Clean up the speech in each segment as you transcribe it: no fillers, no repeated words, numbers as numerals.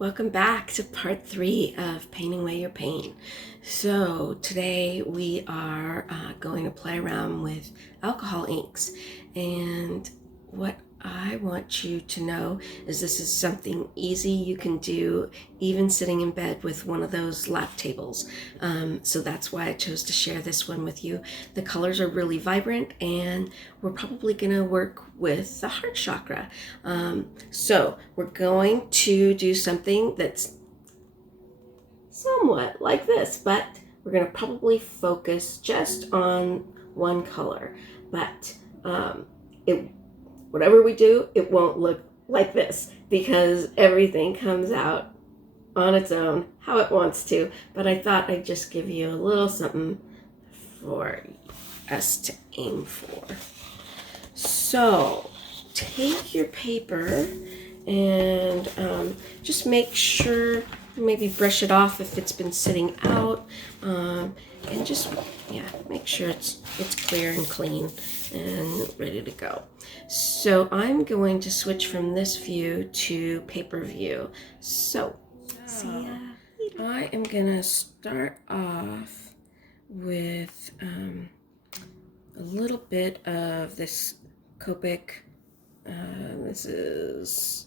Welcome back to part 3 of Painting Away Your Pain. So today we are going to play around with alcohol inks, and what I want you to know is this is something easy you can do even sitting in bed with one of those lap tables. So that's why I chose to share this one with you. The colors are really vibrant, and we're probably going to work with the heart chakra. So we're going to do something that's somewhat like this, but we're going to probably focus just on one color. But whatever we do, it won't look like this because everything comes out on its own how it wants to. But I thought I'd just give you a little something for us to aim for. So take your paper and just make sure, maybe brush it off if it's been sitting out, and just make sure it's clear and clean and ready to go. So I'm going to switch from this view to paper view. So see ya. I am gonna start off with a little bit of this Copic. This is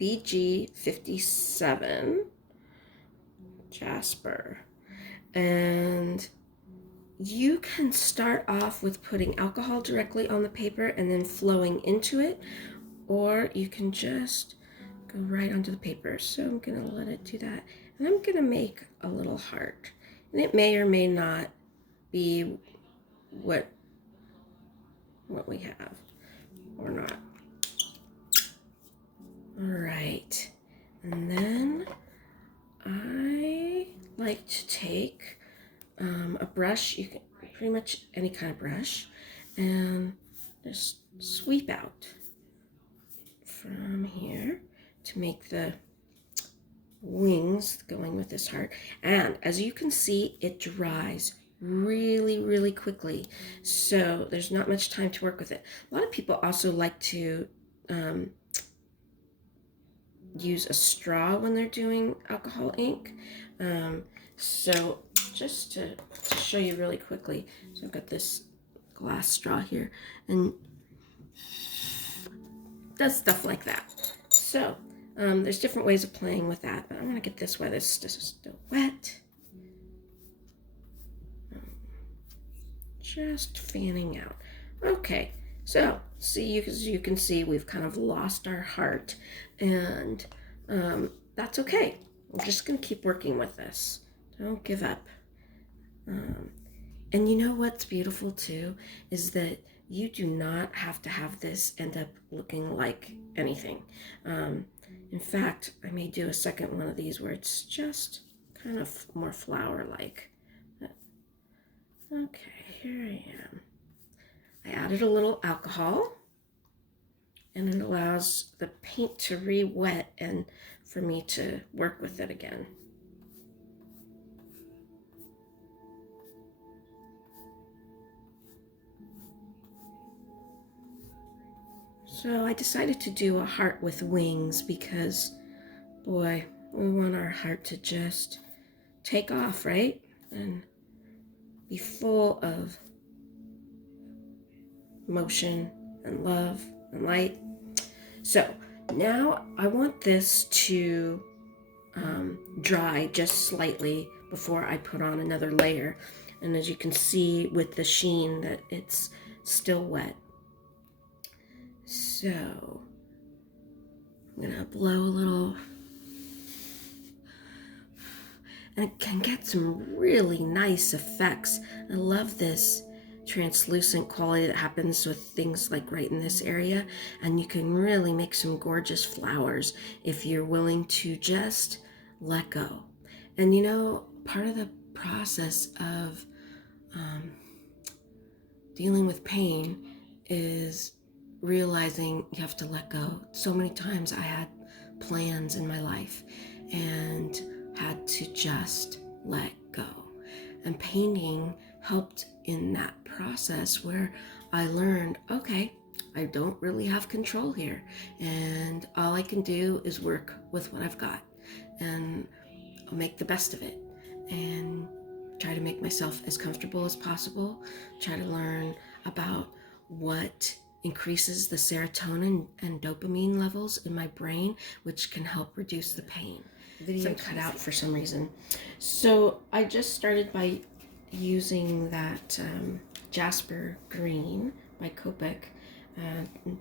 BG57 Jasper, and you can start off with putting alcohol directly on the paper and then flowing into it, or you can just go right onto the paper. So I'm gonna let it do that, and I'm gonna make a little heart, and it may or may not be what we have or not. All right, and then I like to take a brush, you can pretty much any kind of brush, and just sweep out from here to make the wings going with this heart. And as you can see, it dries really quickly, so there's not much time to work with it. A lot of people also like to use a straw when they're doing alcohol ink. So just to show you really quickly, so I've got this glass straw here and does stuff like that. So there's different ways of playing with that, but I'm gonna get this while this is still wet. Just fanning out. Okay, so see, as you can see, we've kind of lost our heart, and that's okay. We're just gonna keep working with this. Don't give up. And you know what's beautiful too is that you do not have to have this end up looking like anything. In fact, I may do a second one of these where it's just kind of more flower-like. Okay, here I am. I added a little alcohol, and it allows the paint to re-wet and for me to work with it again. So I decided to do a heart with wings because, boy, we want our heart to just take off, right? And be full of motion and love and light. So now I want this to dry just slightly before I put on another layer. And as you can see with the sheen that it's still wet. So I'm gonna blow a little, and it can get some really nice effects. I love this translucent quality that happens with things like right in this area, and you can really make some gorgeous flowers if you're willing to just let go. And you know, part of the process of dealing with pain is realizing you have to let go. So many times I had plans in my life and had to just let go. And painting helped in that process where I learned, okay, I don't really have control here, and all I can do is work with what I've got. and I'll make the best of it and try to make myself as comfortable as possible, try to learn about what increases the serotonin and dopamine levels in my brain, which can help reduce the pain. Video cut out for some reason. So I just started by using that Jasper Green by Copic.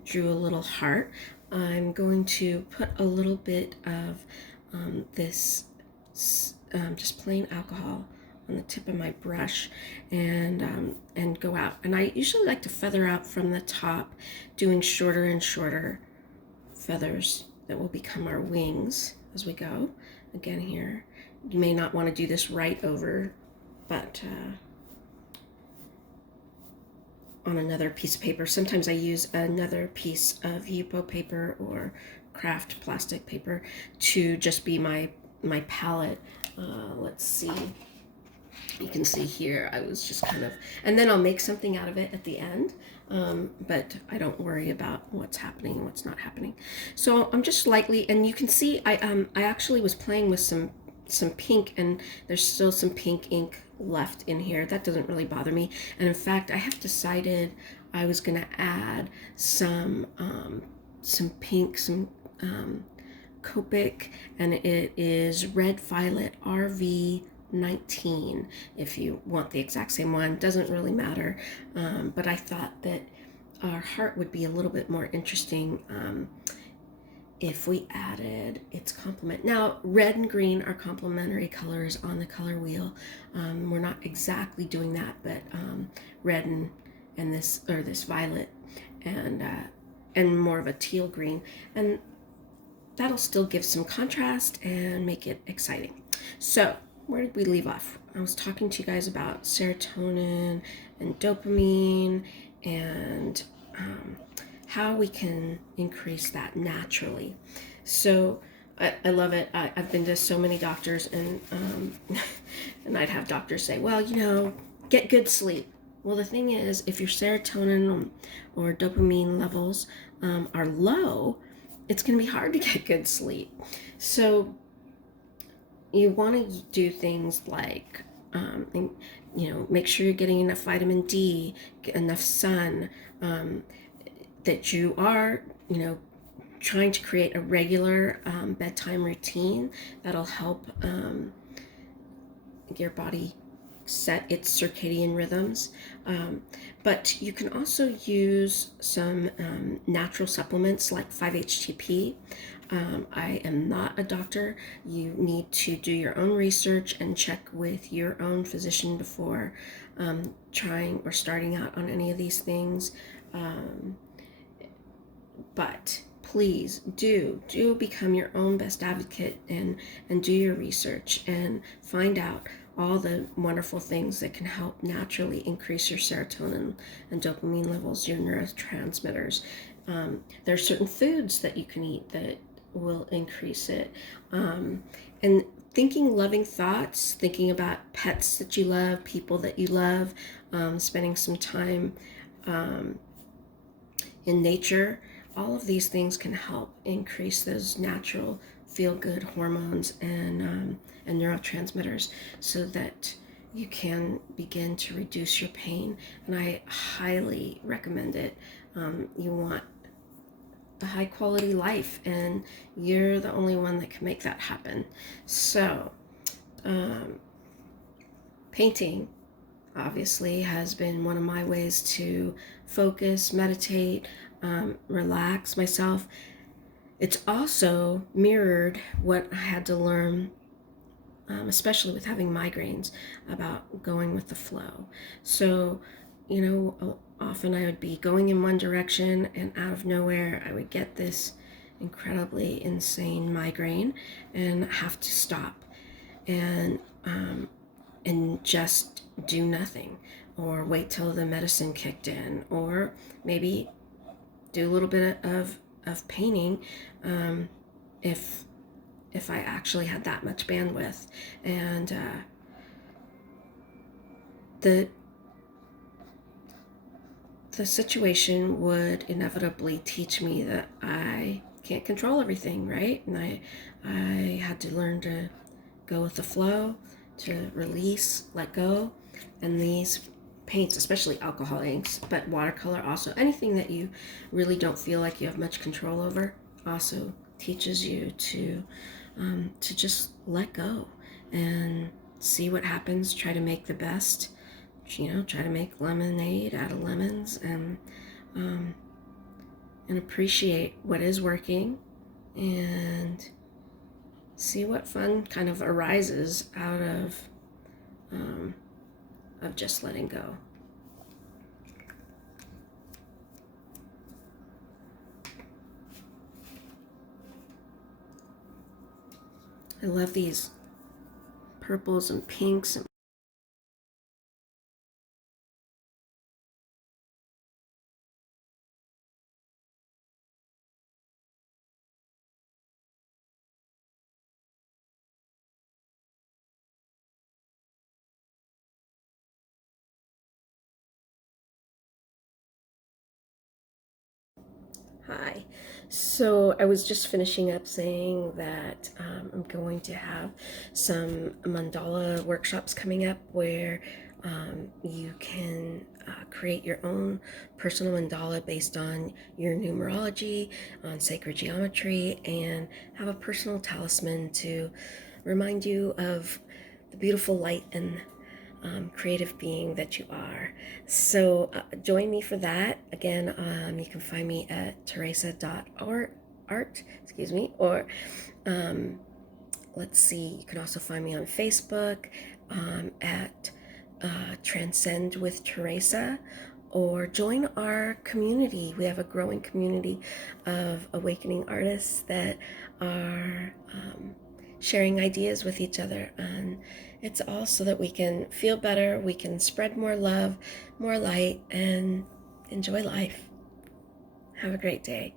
Drew a little heart. I'm going to put a little bit of this just plain alcohol on the tip of my brush and go out. And I usually like to feather out from the top, doing shorter and shorter feathers that will become our wings as we go. Again here, you may not want to do this right over, but on another piece of paper. Sometimes I use another piece of Yupo paper or craft plastic paper to just be my palette. Let's see. You can see here, I was just kind of, and then I'll make something out of it at the end, but I don't worry about what's happening and what's not happening. So I'm just lightly, and you can see I actually was playing with some pink, and there's still some pink ink left in here. That doesn't really bother me. And in fact, I have decided I was going to add some pink, some Copic, and it is Red Violet RV19. If you want the exact same one, doesn't really matter. But I thought that our heart would be a little bit more interesting if we added its complement. Now, red and green are complementary colors on the color wheel. We're not exactly doing that, but red and this violet and more of a teal green, and that'll still give some contrast and make it exciting. So where did we leave off? I was talking to you guys about serotonin and dopamine and how we can increase that naturally. So I love it. I've been to so many doctors, and and I'd have doctors say, well, get good sleep. Well, the thing is, if your serotonin or dopamine levels are low, it's going to be hard to get good sleep. So you want to do things like, make sure you're getting enough vitamin D, enough sun, that you are, trying to create a regular bedtime routine that'll help your body set its circadian rhythms. But you can also use some natural supplements like 5-HTP. I am not a doctor. You need to do your own research and check with your own physician before trying or starting out on any of these things. But please do become your own best advocate and do your research and find out all the wonderful things that can help naturally increase your serotonin and dopamine levels, your neurotransmitters. There are certain foods that you can eat that will increase it. And thinking loving thoughts, thinking about pets that you love, people that you love, spending some time in nature, all of these things can help increase those natural feel-good hormones and neurotransmitters so that you can begin to reduce your pain. And I highly recommend it. You want a high quality life, and you're the only one that can make that happen. So painting obviously has been one of my ways to focus, meditate, relax myself. It's also mirrored what I had to learn, especially with having migraines, about going with the flow. So, often I would be going in one direction, and out of nowhere I would get this incredibly insane migraine and have to stop and just do nothing, or wait till the medicine kicked in, or maybe do a little bit of painting if I actually had that much bandwidth. And the situation would inevitably teach me that I can't control everything, right? And I had to learn to go with the flow, to release, let go. And these paints, especially alcohol inks, but watercolor also, anything that you really don't feel like you have much control over, also teaches you to just let go and see what happens. Try to make the best. Try to make lemonade out of lemons, and appreciate what is working, and see what fun kind of arises out of just letting go. I love these purples and pinks and Hi. So I was just finishing up saying that I'm going to have some mandala workshops coming up where you can create your own personal mandala based on your numerology, on sacred geometry, and have a personal talisman to remind you of the beautiful light and creative being that you are. So join me for that. Again, you can find me at Theresa.art, or let's see, you can also find me on Facebook at Transcend with Theresa, or join our community. We have a growing community of awakening artists that are sharing ideas with each other, and it's all so that we can feel better, we can spread more love, more light, and enjoy life. Have a great day.